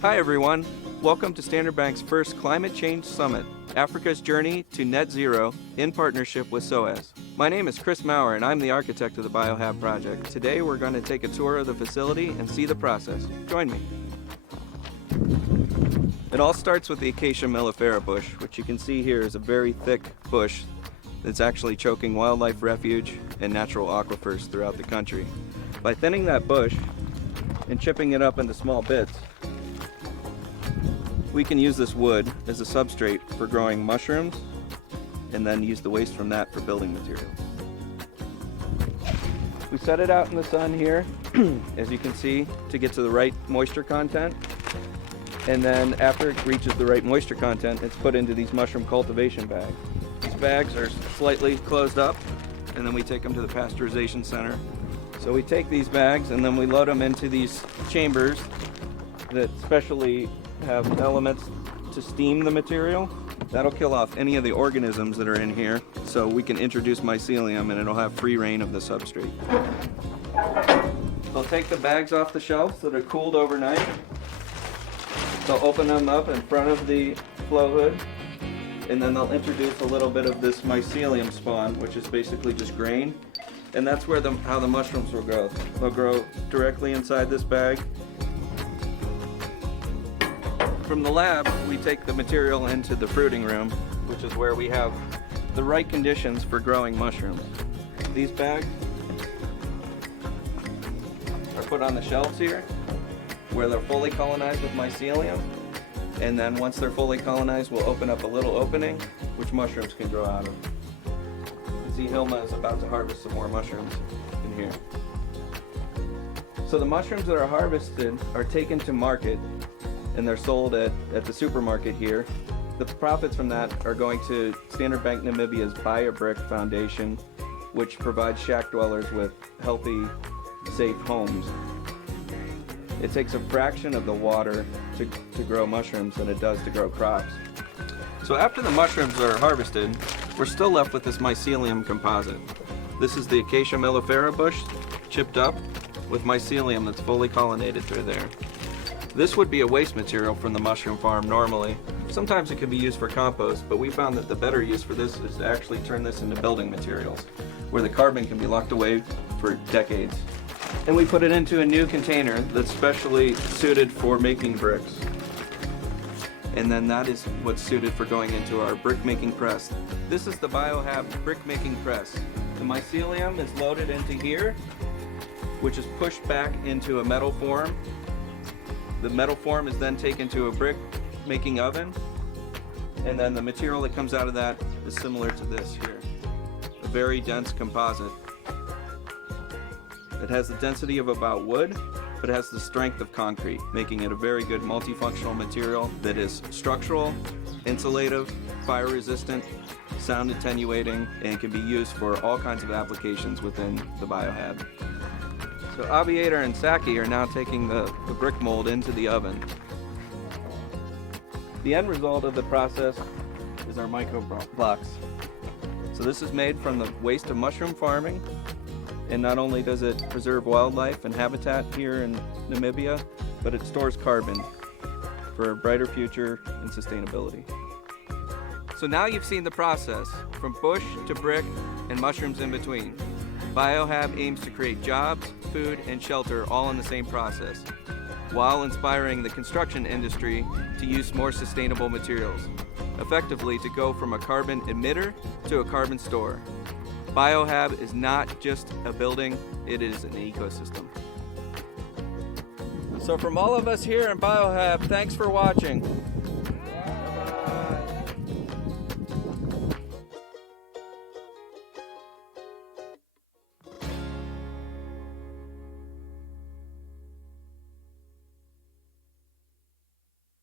Hi everyone, welcome to Standard Bank's first Climate Change Summit, Africa's Journey to Net Zero, in partnership with SOAS. My name is Chris Maurer and I'm the architect of the bioHab project. Today we're going to take a tour of the facility and see the process. Join me. It all starts with the Acacia mellifera bush, which you can see here is a very thick bush that's actually choking wildlife refuge and natural aquifers throughout the country. By thinning that bush and chipping it up into small bits, we can use this wood as a substrate for growing mushrooms and then use the waste from that for building materials. We set it out in the sun here, as you can see, to get to the right moisture content. And then after it reaches the right moisture content, it's put into these mushroom cultivation bags. These bags are slightly closed up, and then we take them to the pasteurization center. So we take these bags and then we load them into these chambers that specially have elements to steam the material. That'll kill off any of the organisms that are in here, so we can introduce mycelium and it'll have free reign of the substrate. They'll take the bags off the shelf so they're cooled overnight. They'll open them up in front of the flow hood, and then they'll introduce a little bit of this mycelium spawn, which is basically just grain. And that's where how the mushrooms will grow. They'll grow directly inside this bag. From the lab, we take the material into the fruiting room, which is where we have the right conditions for growing mushrooms. These bags are put on the shelves here, where they're fully colonized with mycelium. And then once they're fully colonized, we'll open up a little opening, which mushrooms can grow out of. You see Hilma is about to harvest some more mushrooms in here. So the mushrooms that are harvested are taken to market, and they're sold at the supermarket here. The profits from that are going to Standard Bank Namibia's bioHab Foundation, which provides shack dwellers with healthy, safe homes. It takes a fraction of the water to grow mushrooms than it does to grow crops. So after the mushrooms are harvested, we're still left with this mycelium composite. This is the Acacia mellifera bush chipped up with mycelium that's fully colonnaded through there. This would be a waste material from the mushroom farm normally. Sometimes it can be used for compost, but we found that the better use for this is to actually turn this into building materials, where the carbon can be locked away for decades. And we put it into a new container that's specially suited for making bricks. And then that is what's suited for going into our brick making press. This is the bioHab brick making press. The mycelium is loaded into here, which is pushed back into a metal form. The metal form is then taken to a brick making oven, and then the material that comes out of that is similar to this here, a very dense composite. It has the density of about wood, but it has the strength of concrete, making it a very good multifunctional material that is structural, insulative, fire resistant, sound attenuating, and can be used for all kinds of applications within the bioHab. So Aviator and Saki are now taking the brick mold into the oven. The end result of the process is our micro blocks. So this is made from the waste of mushroom farming, and not only does it preserve wildlife and habitat here in Namibia, but it stores carbon for a brighter future and sustainability. So now you've seen the process, from bush to brick and mushrooms in between. bioHab aims to create jobs, food, and shelter all in the same process, while inspiring the construction industry to use more sustainable materials, effectively to go from a carbon emitter to a carbon store. bioHab is not just a building, it is an ecosystem. So from all of us here in bioHab, thanks for watching.